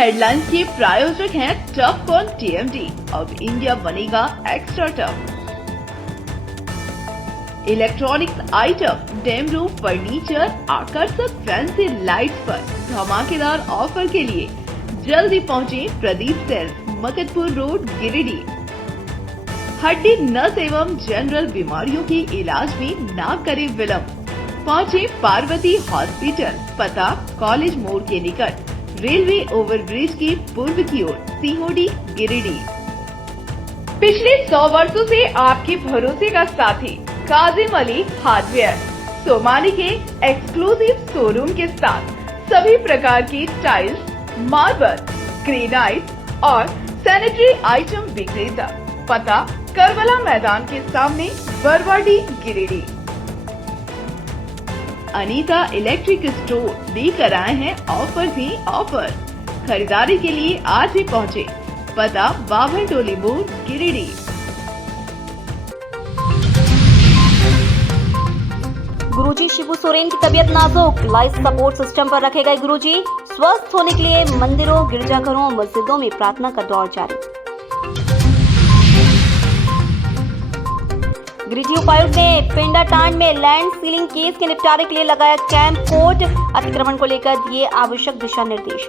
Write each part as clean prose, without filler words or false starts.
Headlines के प्रायोजक हैं टफकॉन टीएमटी। अब इंडिया बनेगा extra tough. Electronics item, dam roof furniture, आकर्षक फैंसी लाइट्स पर धमाकेदार ऑफर के लिए जल्दी पहुंचे प्रदीप सेल्स, मकतपुर रोड, गिरिडीह। हड्डी, नस एवं जनरल बीमारियों के इलाज में ना करे विलंब। पहुंचे पार्वती हॉस्पिटल, पता कॉलेज मोड़ के निकट, रेलवे ओवरब्रिज के पूर्व की ओर, सीहोडी, गिरिडीह। पिछले 100 वर्षों से आपके भरोसे का साथी काजिम अली हार्डवेयर, सोमानी के एक्सक्लूसिव शोरूम के साथ सभी प्रकार की टाइल्स, मार्बल, ग्रेनाइट और सैनिटरी आइटम विक्रेता। पता करबला मैदान के सामने, बरवाडी, गिरिडीह। अनीता इलेक्ट्रिक स्टोर लेकर आए हैं ऑफर ही ऑफर। खरीदारी के लिए आज ही पहुंचे, पता बाभन टोली मोड़, गिरिडीह। गुरुजी शिबू सोरेन की तबीयत नाजुक, लाइफ सपोर्ट सिस्टम पर रखे गए गुरुजी। स्वस्थ होने के लिए मंदिरों, गिरजाघरों और मस्जिदों में प्रार्थना का दौर जारी। गिरिडीह उपायुक्त ने पिंडाटांड में लैंड सीलिंग केस के निपटारे के लिए लगाया कैंप। कोर्ट अतिक्रमण को लेकर दिए आवश्यक दिशा निर्देश।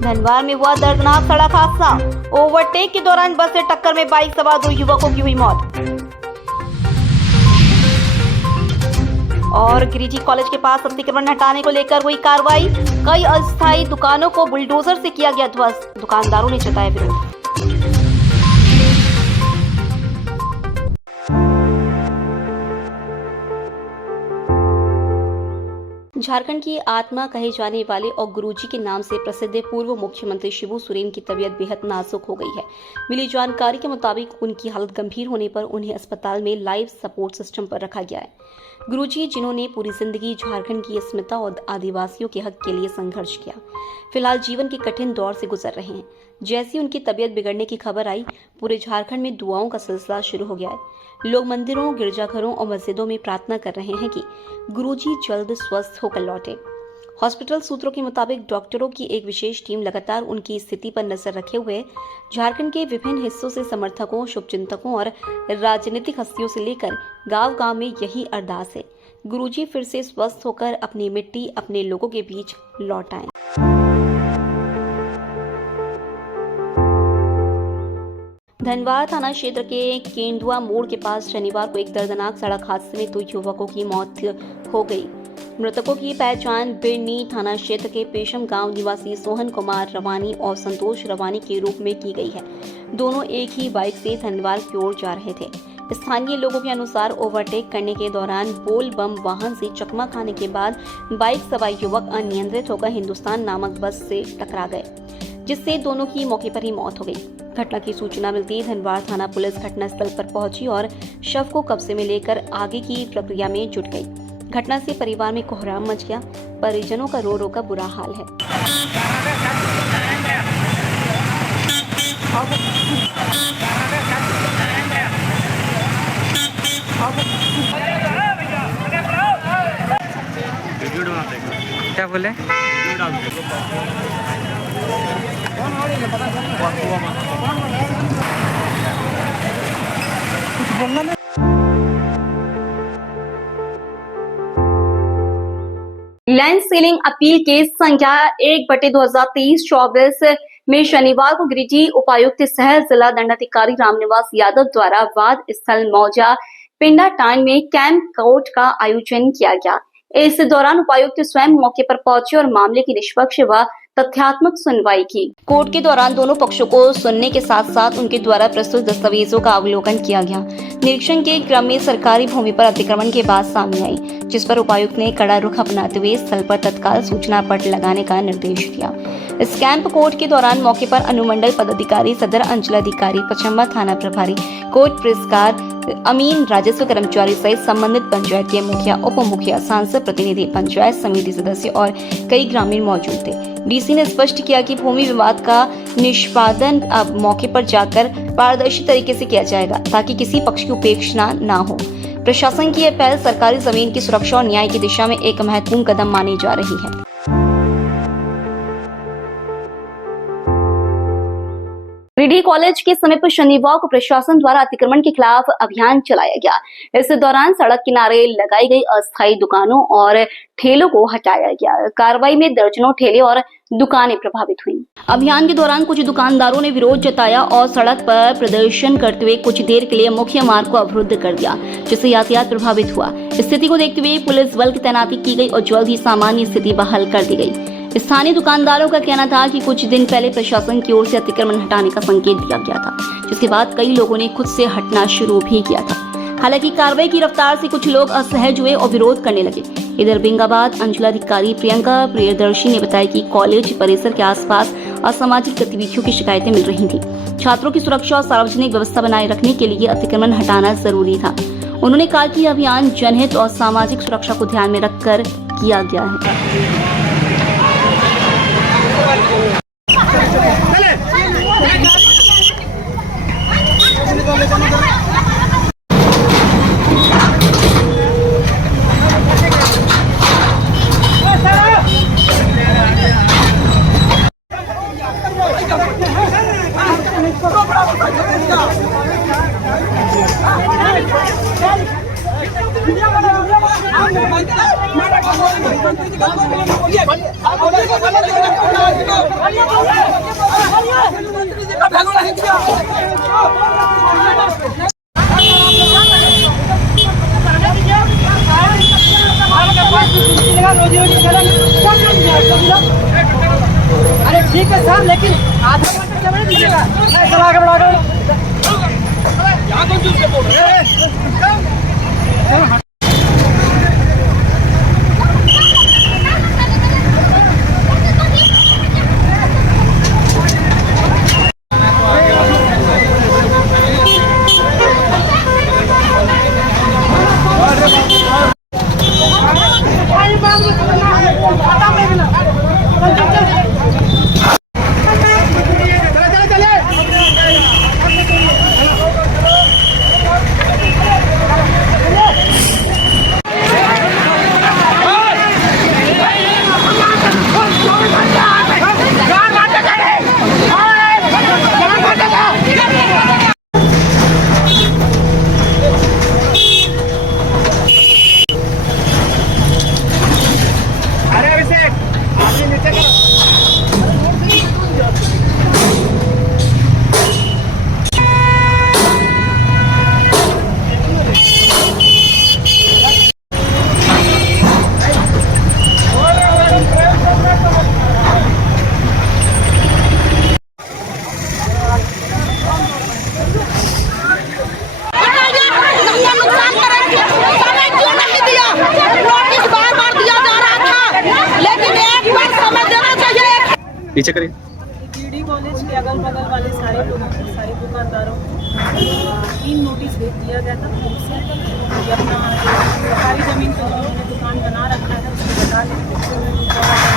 धनबाद में हुआ दर्दनाक सड़क हादसा, ओवरटेक के दौरान बस से टक्कर में बाइक सवार 2 युवकों की हुई मौत। और गिरिडीह कॉलेज के पास अतिक्रमण हटाने को लेकर हुई कार्रवाई, कई अस्थायी दुकानों को बुलडोजर से किया गया ध्वस्त, दुकानदारों ने जताया विरोध। झारखंड की आत्मा कहे जाने वाले और गुरुजी के नाम से प्रसिद्ध पूर्व मुख्यमंत्री शिबू सोरेन की तबीयत बेहद नाजुक हो गई है। मिली जानकारी के मुताबिक उनकी हालत गंभीर होने पर उन्हें अस्पताल में लाइफ सपोर्ट सिस्टम पर रखा गया है। गुरुजी, जिन्होंने पूरी जिंदगी झारखंड की अस्मिता और आदिवासियों के हक के लिए संघर्ष किया, फिलहाल जीवन के कठिन दौर से गुजर रहे हैं। जैसी उनकी तबीयत बिगड़ने की खबर आई, पूरे झारखंड में दुआओं का सिलसिला शुरू हो गया है। लोग मंदिरों, गिरजाघरों और मस्जिदों में प्रार्थना कर रहे हैं कि गुरुजी जल्द स्वस्थ होकर लौटे। हॉस्पिटल सूत्रों के मुताबिक डॉक्टरों की एक विशेष टीम लगातार उनकी स्थिति पर नजर रखे हुए झारखंड के विभिन्न हिस्सों से समर्थकों, शुभचिंतकों और राजनीतिक हस्तियों से लेकर गांव-गांव में यही अरदास है, गुरुजी फिर से स्वस्थ होकर अपनी मिट्टी अपने लोगों के बीच लौट आएं। धनबाद थाना क्षेत्र के केंदुआ मोड़ के पास शनिवार को एक दर्दनाक सड़क हादसे में 2 युवकों की मौत हो गई। मृतकों की पहचान बिरनी थाना क्षेत्र के पेशम गांव निवासी सोहन कुमार रवानी और संतोष रवानी के रूप में की गई है। दोनों एक ही बाइक से धनबाद की ओर जा रहे थे। स्थानीय लोगों के अनुसार ओवरटेक करने के दौरान बोल बम वाहन से चकमा खाने के बाद बाइक सवार युवक अनियंत्रित होकर हिंदुस्तान नामक बस से टकरा गए, जिससे दोनों की मौके पर ही मौत हो गई। घटना की सूचना मिलते ही धनबाद थाना पुलिस घटनास्थल पर पहुंची और शव को कब्जे में लेकर आगे की प्रक्रिया में जुट गई। घटना से परिवार में कोहराम मच गया। परिजनों का रो रो का बुरा हाल है। क्या बोले? लैंड सीलिंग अपील केस संख्या 1/2023-24 में शनिवार को गिरिडीह उपायुक्त सह जिला दंडाधिकारी रामनिवास यादव द्वारा वाद स्थल मौजा पिंडाटांड में कैंप कोर्ट का आयोजन किया गया। इस दौरान उपायुक्त स्वयं मौके पर पहुंचे और मामले की निष्पक्ष व तथ्यात्मक सुनवाई की। कोर्ट के दौरान दोनों पक्षों को सुनने के साथ साथ उनके द्वारा प्रस्तुत दस्तावेजों का अवलोकन किया गया। निरीक्षण के क्रम में सरकारी भूमि पर अतिक्रमण की बात सामने आई, जिस पर उपायुक्त ने कड़ा रुख अपनाते हुए स्थल पर तत्काल सूचना पट लगाने का निर्देश दिया। इस कैंप कोर्ट के दौरान मौके पर अनुमंडल पदाधिकारी, सदर अंचलाधिकारी, पचम्बा थाना प्रभारी, कोर्ट पुरस्कार, अमीन, राजस्व कर्मचारी सहित संबंधित पंचायत के मुखिया, उप मुखिया, सांसद प्रतिनिधि, पंचायत समिति सदस्य और कई ग्रामीण मौजूद थे। डीसी ने स्पष्ट किया कि भूमि विवाद का निष्पादन अब मौके पर जाकर पारदर्शी तरीके से किया जाएगा, ताकि किसी पक्ष की उपेक्षा न हो। प्रशासन की यह पहल सरकारी जमीन की सुरक्षा और न्याय की दिशा में एक महत्वपूर्ण कदम मानी जा रही है। गिरिडीह कॉलेज के समीप शनिवार को प्रशासन द्वारा अतिक्रमण के खिलाफ अभियान चलाया गया। इस दौरान सड़क किनारे लगाई गई अस्थायी दुकानों और ठेलों को हटाया गया। कार्रवाई में दर्जनों ठेले और दुकानें प्रभावित हुई। अभियान के दौरान कुछ दुकानदारों ने विरोध जताया और सड़क पर प्रदर्शन करते हुए कुछ देर के लिए मुख्य मार्ग को अवरुद्ध कर दिया, जिससे यातायात प्रभावित हुआ। स्थिति को देखते हुए पुलिस बल की तैनाती की गई और जल्द ही सामान्य स्थिति बहाल कर दी गई। स्थानीय दुकानदारों का कहना था कि कुछ दिन पहले प्रशासन की ओर से अतिक्रमण हटाने का संकेत दिया गया था, जिसके बाद कई लोगों ने खुद से हटना शुरू भी किया था। हालांकि कार्रवाई की रफ्तार से कुछ लोग असहज हुए और विरोध करने लगे। इधर बेंगाबाद अंचलाधिकारी प्रियंका प्रियदर्शी ने बताया कि कॉलेज परिसर के आसपास असामाजिक गतिविधियों की शिकायतें मिल रही थी। छात्रों की सुरक्षा और सार्वजनिक व्यवस्था बनाए रखने के लिए अतिक्रमण हटाना जरूरी था। उन्होंने कहा कि अभियान जनहित और सामाजिक सुरक्षा को ध्यान में रखकर किया गया है। अरे ठीक है सर, लेकिन आधा घंटा समय दीजिएगा। चला आगे बढ़ा पीछे करिए। गिरिडीह कॉलेज के अगल बगल वाले सारे लोगों को, सारे दुकानदारों को 3 नोटिस भेज दिया गया था उनसे कि अपना सरकारी ज़मीन पर उन्होंने दुकान बना रखा है उसको बता दें।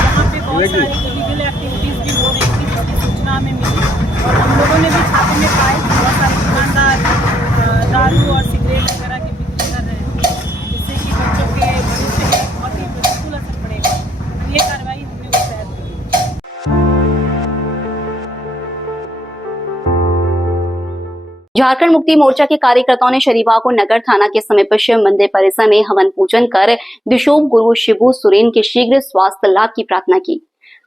यहाँ पे बहुत सारी इलीगल एक्टिविटीज़ भी हो रही थी, जिसकी सूचना हमें मिली और हम लोगों ने भी छापे में पाए बहुत सारे दुकानदार दारू और सिगरेट वगैरह की बिक्री कर रहे हैं, जिससे कि बच्चों के भविष्य में बहुत ही प्रतिकूल असर पड़ेगा। ये कार्रवाई हमने उस तहत की। झारखंड मुक्ति मोर्चा के कार्यकर्ताओं ने शनिवार को नगर थाना के समीप शिव मंदिर परिसर में हवन पूजन कर दिशोम गुरु शिबू सोरेन के शीघ्र स्वास्थ्य लाभ की प्रार्थना की।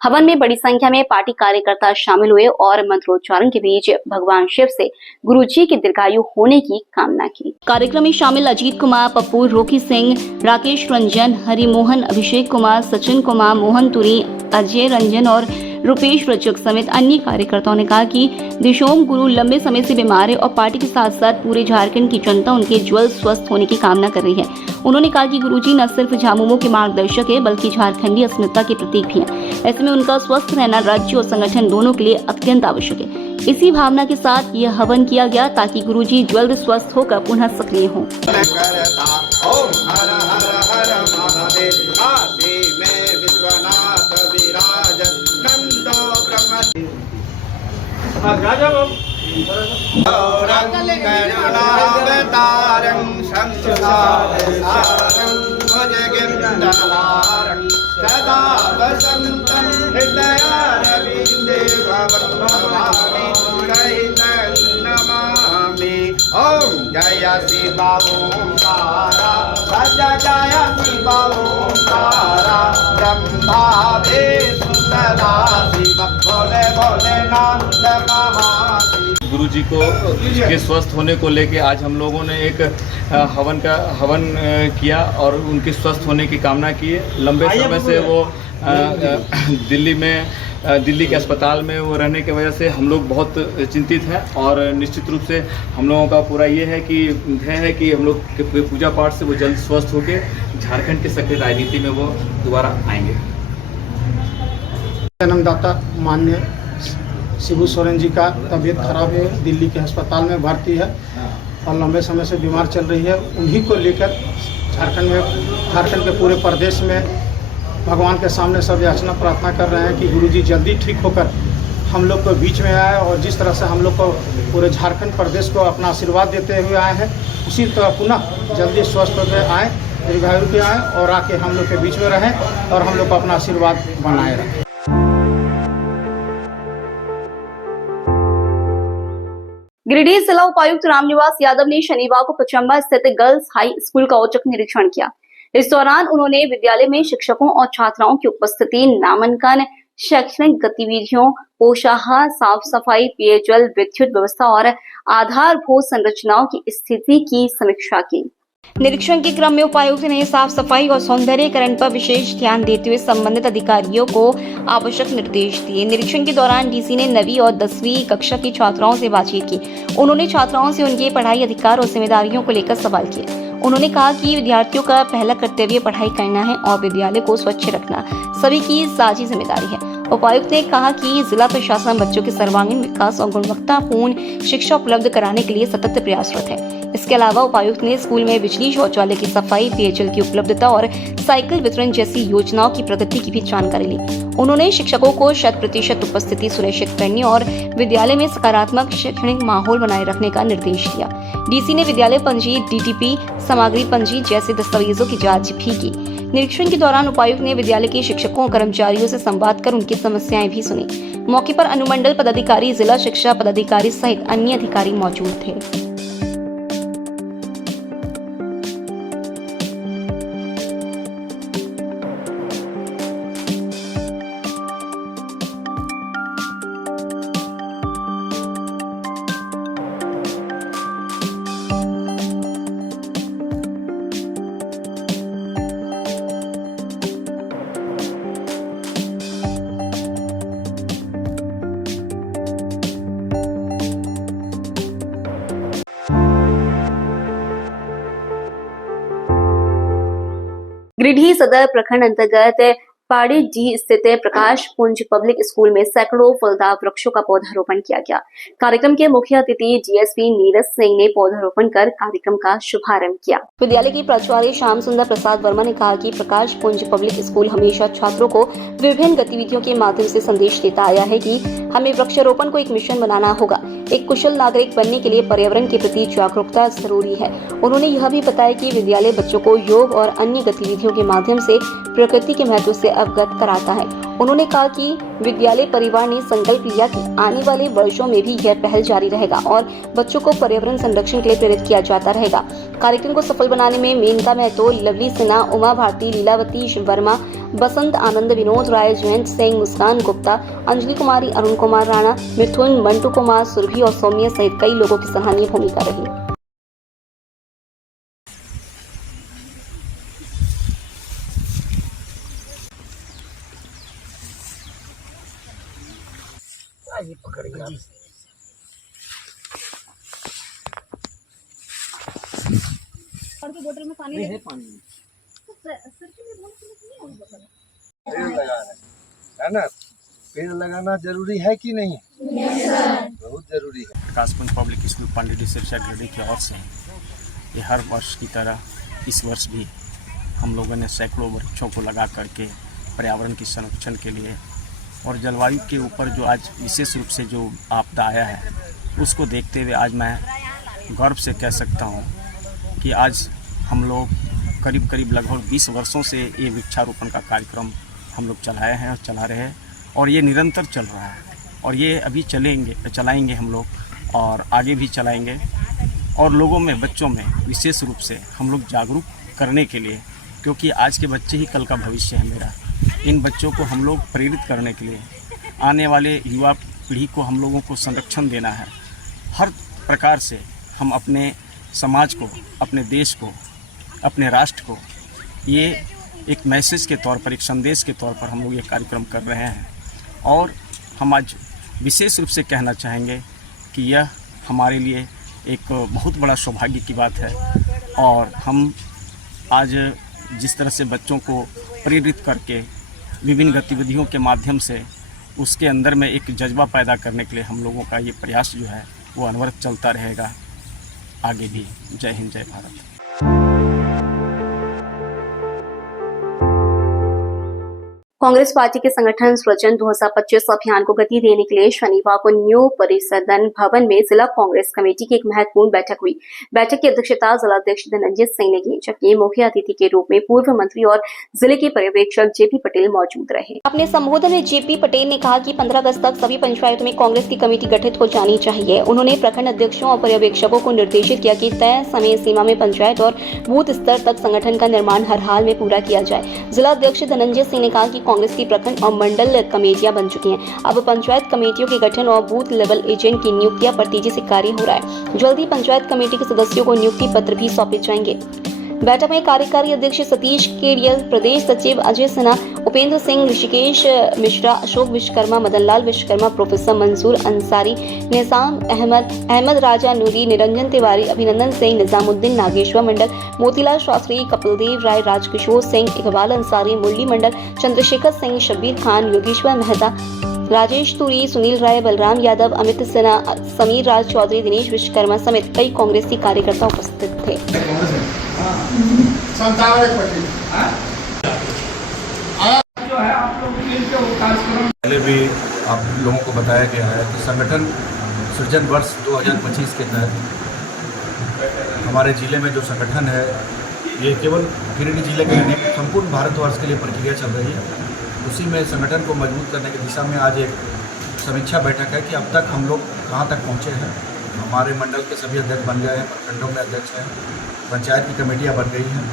हवन में बड़ी संख्या में पार्टी कार्यकर्ता शामिल हुए और मंत्रोच्चारण के बीच भगवान शिव से गुरु जी की दीर्घायु होने की कामना की। कार्यक्रम में शामिल अजीत कुमार, पप्पू, रोकी सिंह, राकेश रंजन, हरिमोहन, अभिषेक कुमार, सचिन कुमार, मोहन तुरी, अजय रंजन और रुपेश रजक समेत अन्य कार्यकर्ताओं ने कहा कि दिशोम गुरु लंबे समय से बीमार है और पार्टी के साथ साथ पूरे झारखंड की जनता उनके जल्द स्वस्थ होने की कामना कर रही है। उन्होंने कहा कि गुरुजी न सिर्फ झामुमो के मार्गदर्शक है बल्कि झारखंडी अस्मिता के प्रतीक भी हैं। ऐसे में उनका स्वस्थ रहना राज्य और संगठन दोनों के लिए अत्यंत आवश्यक है। इसी भावना के साथ यह हवन किया गया ताकि गुरुजी जल्द स्वस्थ होकर पुनः सक्रिय हों। सदा वसंतं हृदयारविंदे भवन्भवामि जय शिव ओंकारा जय जय शिव ओंकारा ब्रह्मा सुंदरा शिव भोले भोलेनाथ महादेव। गुरु जी को के स्वस्थ होने को लेके आज हम लोगों ने एक हवन किया और उनके स्वस्थ होने की कामना की है। लंबे समय से वो दिल्ली के अस्पताल में वो रहने की वजह से हम लोग बहुत चिंतित हैं और निश्चित रूप से हम लोगों का पूरा ये है कि हम लोग के पूजा पाठ से वो जल्द स्वस्थ होकर झारखंड के सक्रिय राजनीति में वो दोबारा आएंगे। जन्मदाता माननीय शिबू सोरेन जी का तबीयत खराब है, दिल्ली के अस्पताल में भर्ती है और लंबे समय से बीमार चल रही है। उन्हीं को लेकर झारखंड के पूरे प्रदेश में भगवान के सामने सब याचना प्रार्थना कर रहे हैं कि गुरुजी जल्दी ठीक होकर हम लोग को बीच में आए और जिस तरह से हम लोग को पूरे झारखंड प्रदेश को अपना आशीर्वाद देते हुए आए हैं, उसी तरह पुनः जल्दी स्वस्थ होकर आए, दीर्घायु के आए और आके हम लोग के बीच में रहें और हम लोग को अपना आशीर्वाद बनाए रखें। गिरिडीह जिला उपायुक्त रामनिवास यादव ने शनिवार को पचम्बा स्थित गर्ल्स हाई स्कूल का औचक निरीक्षण किया। इस दौरान उन्होंने विद्यालय में शिक्षकों और छात्राओं की उपस्थिति, नामांकन, शैक्षणिक गतिविधियों, पोषाहार, साफ सफाई, पेयजल, विद्युत व्यवस्था और आधारभूत संरचनाओं की स्थिति की समीक्षा की। निरीक्षण के क्रम में उपायुक्त ने साफ सफाई और सौंदर्यीकरण पर विशेष ध्यान देते हुए संबंधित अधिकारियों को आवश्यक निर्देश दिए। निरीक्षण के दौरान डीसी ने 9वीं और 10वीं कक्षा की छात्राओं से बातचीत की। उन्होंने छात्राओं से उनके पढ़ाई अधिकार और जिम्मेदारियों को लेकर सवाल किए। उन्होंने कहा कि विद्यार्थियों का पहला कर्तव्य पढ़ाई करना है और विद्यालय को स्वच्छ रखना सभी की साझी जिम्मेदारी है। उपायुक्त ने कहा कि जिला प्रशासन बच्चों के सर्वांगीण विकास और गुणवत्तापूर्ण शिक्षा उपलब्ध कराने के लिए सतत प्रयासरत है। इसके अलावा उपायुक्त ने स्कूल में बिजली, शौचालय की सफाई, पेयजल की उपलब्धता और साइकिल वितरण जैसी योजनाओं की प्रगति की भी जानकारी ली। उन्होंने शिक्षकों को 100% उपस्थिति सुनिश्चित करने और विद्यालय में सकारात्मक शैक्षणिक माहौल बनाए रखने का निर्देश दिया। डीसी ने विद्यालय पंजी, डीटीपी, सामग्री पंजी जैसे दस्तावेजों की जांच भी की। निरीक्षण के दौरान उपायुक्त ने विद्यालय के शिक्षकों और कर्मचारियों से संवाद कर उनकी समस्याएं भी सुनी। मौके पर अनुमंडल पदाधिकारी, जिला शिक्षा पदाधिकारी सहित अन्य अधिकारी मौजूद थे। गिरिडीह सदर प्रखंड अंतर्गत पाड़ी डी स्थित प्रकाश पुंज पब्लिक स्कूल में सैकड़ों फलदार वृक्षों का पौधारोपण किया गया। कार्यक्रम के मुख्य अतिथि डीएसपी नीरज सिंह ने पौधारोपण कर कार्यक्रम का शुभारंभ किया। विद्यालय की प्राचार्य श्याम सुंदर प्रसाद वर्मा ने कहा कि प्रकाश पुंज पब्लिक स्कूल हमेशा छात्रों को विभिन्न गतिविधियों के माध्यम से संदेश देता आया है कि हमें वृक्षारोपण को एक मिशन बनाना होगा। एक कुशल नागरिक बनने के लिए पर्यावरण के प्रति जागरूकता जरूरी है। उन्होंने यह भी बताया कि विद्यालय बच्चों को योग और अन्य गतिविधियों के माध्यम से प्रकृति के महत्व से अवगत कराता है। उन्होंने कहा कि विद्यालय परिवार ने संकल्प लिया कि आने वाले वर्षों में भी यह पहल जारी रहेगा और बच्चों को पर्यावरण संरक्षण के लिए प्रेरित किया जाता रहेगा। कार्यक्रम को सफल बनाने में मेनका महतो, लवली सिन्हा, उमा भारती, लीलावती वर्मा, बसंत आनंद, विनोद राय, जयंत सिंह, मुस्कान गुप्ता, अंजलि कुमारी, अरुण कुमार राणा, मिथुन, मंटू कुमार, सुरभि और सौम्य सहित कई लोगों की सराहनीय भूमिका रही। बोतल में पानी है, है ना? पेड़ लगाना जरूरी है कि नहीं? बहुत जरूरी है। प्रकाश पुंज पब्लिक स्कूल पांडेडी सिरसा गिरिडीह की ओर से ये हर वर्ष की तरह इस वर्ष भी हम लोगों ने सैकड़ों वृक्षों को लगा करके पर्यावरण के संरक्षण के लिए और जलवायु के ऊपर जो आज विशेष रूप से जो आपदा आया है उसको देखते हुए आज मैं गर्व से कह सकता हूँ कि आज हम लोग करीब लगभग 20 वर्षों से ये वृक्षारोपण का कार्यक्रम हम लोग चलाए हैं और चला रहे हैं और ये निरंतर चल रहा है और ये अभी चलाएंगे हम लोग और आगे भी चलाएंगे और लोगों में, बच्चों में विशेष रूप से हम लोग जागरूक करने के लिए, क्योंकि आज के बच्चे ही कल का भविष्य है मेरा। इन बच्चों को हम लोग प्रेरित करने के लिए, आने वाले युवा पीढ़ी को हम लोगों को संरक्षण देना है। हर प्रकार से हम अपने समाज को, अपने देश को, अपने राष्ट्र को ये एक मैसेज के तौर पर, एक संदेश के तौर पर हम लोग ये कार्यक्रम कर रहे हैं। और हम आज विशेष रूप से कहना चाहेंगे कि यह हमारे लिए एक बहुत बड़ा सौभाग्य की बात है। और हम आज जिस तरह से बच्चों को प्रेरित करके विभिन्न गतिविधियों के माध्यम से उसके अंदर में एक जज्बा पैदा करने के लिए हम लोगों का ये प्रयास जो है वो अनवरत चलता रहेगा आगे भी। जय हिंद, जय भारत। कांग्रेस पार्टी के संगठन सृजन 2025 अभियान को गति देने के लिए शनिवार को न्यू परिसदन भवन में जिला कांग्रेस कमेटी की एक महत्वपूर्ण बैठक हुई। बैठक की अध्यक्षता जिलाध्यक्ष धनंजय सिंह ने की, जबकि मुख्य अतिथि के रूप में पूर्व मंत्री और जिले के पर्यवेक्षक जेपी पटेल मौजूद रहे। अपने संबोधन में जेपी पटेल ने कहा कि 15 अगस्त तक सभी पंचायतों में कांग्रेस की कमेटी गठित हो जानी चाहिए। उन्होंने प्रखंड अध्यक्षों और पर्यवेक्षकों को निर्देशित किया कि तय समय सीमा में पंचायत और बूथ स्तर तक संगठन का निर्माण हर हाल में पूरा किया जाए। जिलाध्यक्ष धनंजय सिंह ने कहा कि कांग्रेस की प्रखंड और मंडल कमेटियां बन चुकी हैं। अब पंचायत कमेटियों के गठन और बूथ लेवल एजेंट की नियुक्तियां पर तेजी से कार्य हो रहा है। जल्द ही पंचायत कमेटी के सदस्यों को नियुक्ति पत्र भी सौंपे जाएंगे। बैठक में कार्यकारी अध्यक्ष सतीश केडियल, प्रदेश सचिव अजय सिन्हा, उपेंद्र सिंह, ऋषिकेश मिश्रा, अशोक विश्वकर्मा, मदनलाल विश्वकर्मा, प्रोफेसर मंसूर अंसारी, निजाम अहमद राजा नूरी, निरंजन तिवारी, अभिनंदन सिंह, निजामुद्दीन, नागेश्वर मंडल, मोतीलाल शास्त्री, कपिलदेव राय, राजकिशोर सिंह, इकबाल अंसारी, मुरली मंडल, चंद्रशेखर सिंह, शब्बीर खान, योगेश्वर मेहता, राजेश तुरी, सुनील राय, बलराम यादव, अमित सिन्हा, समीर राज चौधरी, दिनेश विश्वकर्मा समेत कई कांग्रेसी कार्यकर्ता उपस्थित थे। पहले भी आप लोगों को बताया गया है कि संगठन सृजन वर्ष 2025 के तहत हमारे जिले में जो संगठन है ये केवल गिरिडीह जिले के नहीं संपूर्ण भारतवर्ष के लिए प्रक्रिया चल रही है। उसी में संगठन को मजबूत करने की दिशा में आज एक समीक्षा बैठक है कि अब तक हम लोग कहाँ तक पहुँचे हैं। हमारे मंडल के सभी अध्यक्ष बन गए हैं, प्रखंडों में अध्यक्ष हैं, पंचायत की कमेटियाँ बन गई हैं।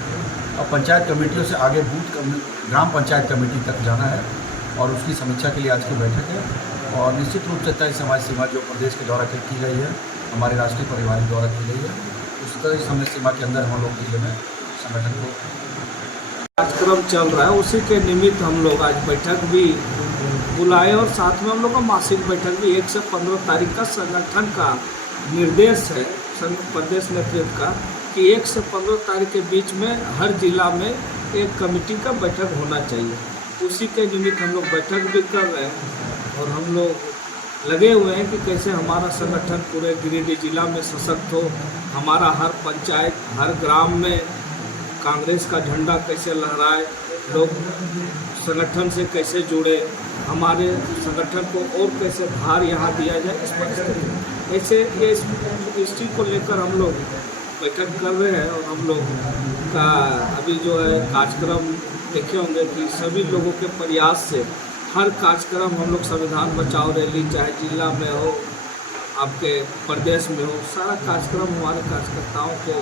अब पंचायत कमेटियों से आगे ग्राम पंचायत कमेटी तक जाना है और उसकी समीक्षा के लिए आज की बैठक है। और निश्चित रूप से तय समाज सीमा जो प्रदेश के द्वारा की गई है, हमारे राष्ट्रीय पारिवारिक द्वारा की गई है, उस तय समय सीमा के अंदर हम लोग जिले में संगठन को कार्यक्रम चल रहा है। उसी के निमित्त हम लोग आज बैठक भी बुलाए और साथ में हम लोग का मासिक बैठक भी 1 से 15 तारीख का संगठन का निर्देश है प्रदेश नेतृत्व का कि 1 से 15 तारीख के बीच में हर जिला में एक कमेटी का बैठक होना चाहिए। उसी के निमित्त हम लोग बैठक भी कर रहे हैं और हम लोग लगे हुए हैं कि कैसे हमारा संगठन पूरे गिरिडीह जिला में सशक्त हो, हमारा हर पंचायत, हर ग्राम में कांग्रेस का झंडा कैसे लहराए, लोग संगठन से कैसे जुड़े, हमारे संगठन को और कैसे भार यहाँ दिया जाए, इस पर ऐसे ये इस चीज़ को लेकर हम लोग बैठक कर रहे हैं। और हम लोग का अभी जो है कार्यक्रम देखे होंगे कि सभी लोगों के प्रयास से हर कार्यक्रम हम लोग संविधान बचाओ रैली, चाहे जिला में हो, आपके प्रदेश में हो, सारा कार्यक्रम हमारे कार्यकर्ताओं के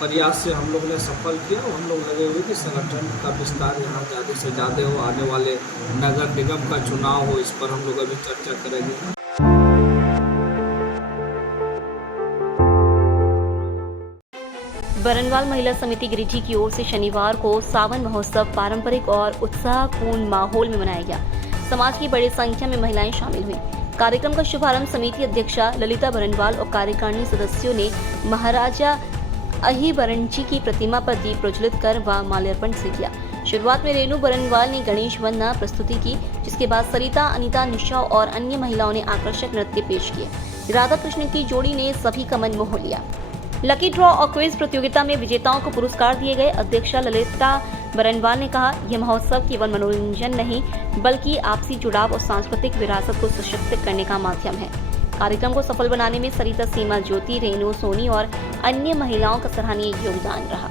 प्रयास से हम लोग ने सफल किया। और हम लोग लगे हुए कि संगठन का विस्तार यहाँ ज़्यादा से ज़्यादा हो, आने वाले नगर निगम का चुनाव हो, इस पर हम लोग अभी चर्चा करेंगे। बरनवाल महिला समिति गिरिडीह की ओर से शनिवार को सावन महोत्सव पारंपरिक और उत्साहपूर्ण माहौल में मनाया गया। समाज की बड़ी संख्या में महिलाएं शामिल हुई। कार्यक्रम का शुभारंभ समिति अध्यक्षा ललिता बरनवाल और कार्यकारिणी सदस्यों ने महाराजा अहिबरन जी की प्रतिमा पर दीप प्रज्वलित कर व माल्यार्पण से किया। शुरुआत में रेणु बरनवाल ने गणेश वंदना प्रस्तुति की, जिसके बाद सरिता, अनीता, निशा और अन्य महिलाओं ने आकर्षक नृत्य पेश किए। राधा कृष्ण की जोड़ी ने सभी का मन मोह लिया। लकी ड्रॉ और क्विज प्रतियोगिता में विजेताओं को पुरस्कार दिए गए। अध्यक्षा ललिता बरनवाल ने कहा, यह महोत्सव केवल मनोरंजन नहीं बल्कि आपसी जुड़ाव और सांस्कृतिक विरासत को सशक्त करने का माध्यम है। कार्यक्रम को सफल बनाने में सरिता, सीमा, ज्योति, रेणु, सोनी और अन्य महिलाओं का सराहनीय योगदान रहा।